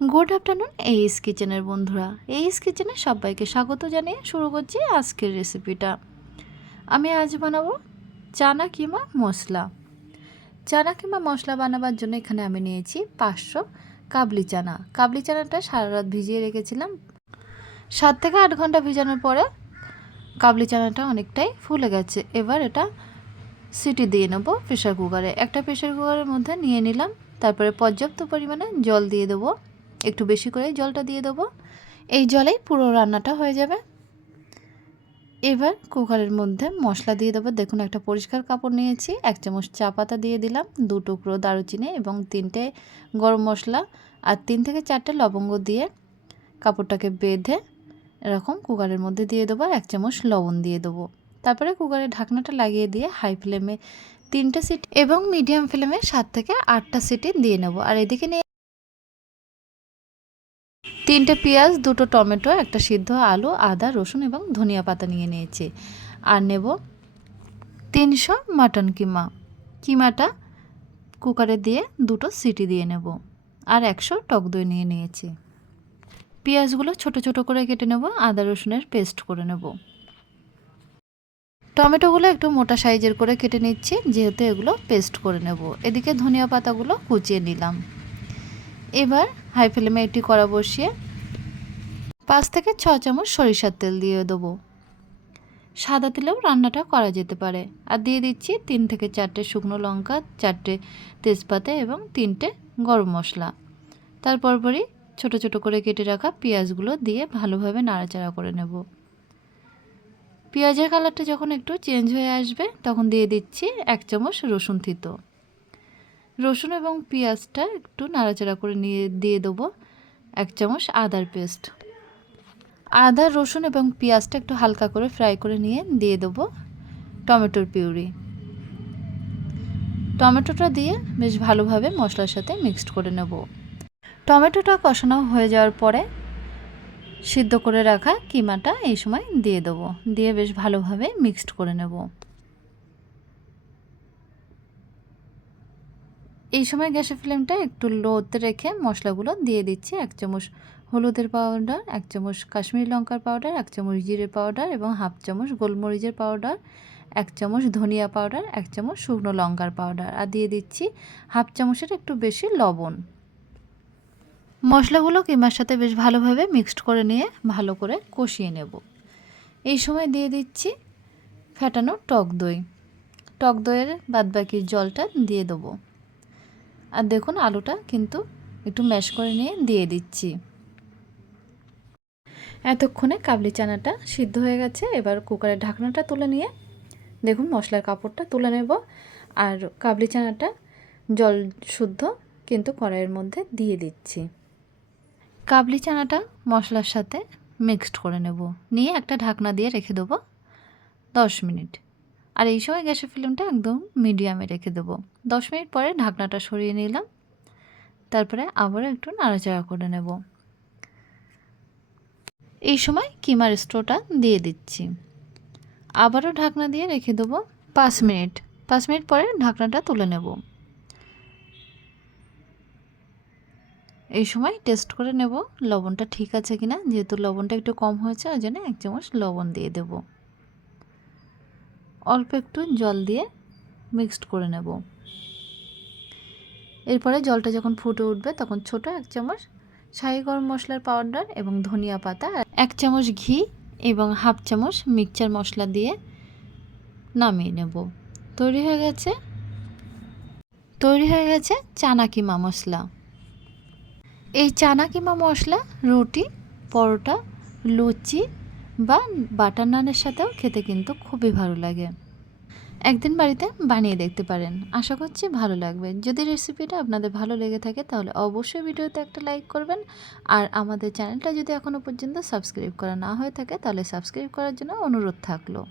Good afternoon এইস কিচেনের বন্ধুরা। এইস কিচেনে সবাইকে স্বাগত জানিয়ে শুরু করছি আজকের রেসিপিটা আমি আজ বানাবো চানা কিমা মশলা। চানা কিমা মশলা বানাবার জন্য এখানে আমি নিয়েছি পাঁচশো কাবলি চানা। কাবলি চানাটা সারা রাত ভিজিয়ে রেখেছিলাম। সাত থেকে আট ঘণ্টা ভিজানোর পরে কাবলি চানাটা অনেকটাই ফুলে গেছে। এবার এটা সিটি দিয়ে নেব প্রেশার কুকারে। একটা প্রেশার কুকারের মধ্যে নিয়ে নিলাম। তারপরে পর্যাপ্ত পরিমাণে জল দিয়ে দেবো। একটু বেশি করে জলটা দিয়ে দেবো। এই জলেই পুরো রান্নাটা হয়ে যাবে। এবার কুকারের মধ্যে মশলা দিয়ে দেবো। দেখুন, একটা পরিষ্কার কাপড় নিয়েছি। এক চামচ চা পাতা দিয়ে দিলাম, দু টুকরো দারুচিনি এবং তিনটে গরম মশলা আর তিন থেকে চারটে লবঙ্গ দিয়ে কাপড়টাকে বেঁধে এরকম কুকারের মধ্যে দিয়ে দেবো। আর এক চামচ লবণ দিয়ে দেবো। তারপরে কুকারের ঢাকনাটা লাগিয়ে দিয়ে হাই ফ্লেমে তিনটে সিটি এবং মিডিয়াম ফ্লেমে সাত থেকে আটটা সিটি দিয়ে নেব। আর এদিকে নিয়ে তিনটে পেঁয়াজ, দুটো টমেটো, একটা সিদ্ধ আলু, আদা, রসুন এবং ধনিয়া পাতা নিয়ে নিয়েছি। আর নেব তিনশো মাটন কিমা। কিমাটা কুকারে দিয়ে দুটো সিটি দিয়ে নেব আর একশো টক দই নিয়ে নিয়েছি। পেঁয়াজগুলো ছোট ছোট করে কেটে নেব, আদা, রসুনের পেস্ট করে নেব। টমেটোগুলো একটু মোটা সাইজের করে কেটে নিচ্ছি, যেহেতু এগুলো পেস্ট করে নেব। এদিকে ধনিয়া পাতাগুলো কুচিয়ে নিলাম। এবার হাই ফ্লেমে একটি কড়া বসিয়ে পাঁচ থেকে ছ চামচ সরিষার তেল দিয়ে দেবো। সাদা তেলেও রান্নাটা করা যেতে পারে। আর দিয়ে দিচ্ছি তিন থেকে চারটে শুকনো লঙ্কা, চারটে তেজপাতা এবং তিনটে গরম মশলা। তারপর পরই ছোটো ছোটো করে কেটে রাখা পেঁয়াজগুলো দিয়ে ভালোভাবে নাড়াচাড়া করে নেব। পেঁয়াজের কালারটা যখন একটু চেঞ্জ হয়ে আসবে, তখন দিয়ে দিচ্ছি এক চামচ রসুন থিতো। রসুন এবং পেঁয়াজটা একটু নাড়াচাড়া করে নিয়ে, দিয়ে দেবো এক চামচ আদার পেস্ট। আদা, রসুন এবং পেঁয়াজটা একটু হালকা করে ফ্রাই করে নিয়ে দিয়ে দেবো টমেটোর পিউরি। টমেটোটা দিয়ে বেশ ভালোভাবে মশলার সাথে মিক্সড করে নেব। টমেটোটা কষানো হয়ে যাওয়ার পরে সিদ্ধ করে রাখা কিমাটা এই সময় দিয়ে দেবো। দিয়ে বেশ ভালোভাবে মিক্সড করে নেব। এই সময় গ্যাসের ফ্লেমটা একটু লোতে রেখে মশলাগুলো দিয়ে দিচ্ছি এক চামচ হলুদের পাউডার এক চামচ কাশ্মীরি লঙ্কার পাউডার এক চামচ জিরে পাউডার এবং হাফ চামচ গোলমরিচের পাউডার এক চামচ ধনিয়া পাউডার এক চামচ শুকনো লঙ্কার পাউডার আর দিয়ে দিচ্ছি হাফ চামচের একটু বেশি লবণ। মশলাগুলো কিমার সাথে বেশ ভালোভাবে মিক্সড করে নিয়ে ভালো করে কষিয়ে নেব। এই সময় দিয়ে দিচ্ছি ফেটানো টক দই। টক দইয়ের বাদবাকি জলটা দিয়ে দেবো। আর দেখুন আলুটা কিন্তু একটু ম্যাশ করে নিয়ে দিয়ে দিচ্ছি। এতক্ষণে কাবলি চানাটা সিদ্ধ হয়ে গেছে। এবার কুকারের ঢাকনাটা তুলে নিয়ে দেখুন মশলার কাপড়টা তুলে নেব। আর কাবলি চানাটা জল শুদ্ধ কিন্তু কড়াইয়ের মধ্যে দিয়ে দিচ্ছি। কাবলি চানাটা মশলার সাথে মিক্সড করে নেব। নিয়ে একটা ঢাকনা দিয়ে রেখে দেবো দশ মিনিট। আর এই সময় গ্যাসের ফ্লেমটা একদম মিডিয়ামে রেখে দেবো। দশ মিনিট পরে ঢাকনাটা সরিয়ে নিলাম। তারপরে আবারও একটু নাড়াচাড়া করে নেব। এই সময় কিমার স্টোটা দিয়ে দিচ্ছি। আবারও ঢাকনা দিয়ে রেখে দেবো পাঁচ মিনিট। পাঁচ মিনিট পরে ঢাকনাটা তুলে নেব। এই সময় টেস্ট করে নেব লবণটা ঠিক আছে কিনা। যেহেতু লবণটা একটু কম হয়েছে, ওই জন্য এক চামচ লবণ দিয়ে দেব। অল্প একটু জল দিয়ে মিক্সড করে নেব। এরপরে জলটা যখন ফুটে উঠবে, তখন ছোট এক চামচ শাহি গরম মশলার পাউডার এবং ধনিয়া পাতা এক চামচ ঘি এবং হাফ চামচ মিক্সচার মশলা দিয়ে নামিয়ে নেব। তৈরি হয়ে গেছে, তৈরি হয়ে গেছে চানা কিমা মশলা। এই চানা কিমা মশলা, রুটি, পরোটা, লুচি বা বাটার নানের সাথেও খেতে কিন্তু খুবই ভালো লাগে। একদিন বাড়িতে বানিয়ে দেখতে পারেন। আশা করছি ভালো লাগবে। যদি রেসিপিটা আপনাদের ভালো লেগে থাকে তাহলে অবশ্যই ভিডিওতে একটা লাইক করবেন। আর আমাদের চ্যানেলটা যদি এখনও পর্যন্ত সাবস্ক্রাইব করা না হয়ে থাকে তাহলে সাবস্ক্রাইব করার জন্য অনুরোধ থাকল।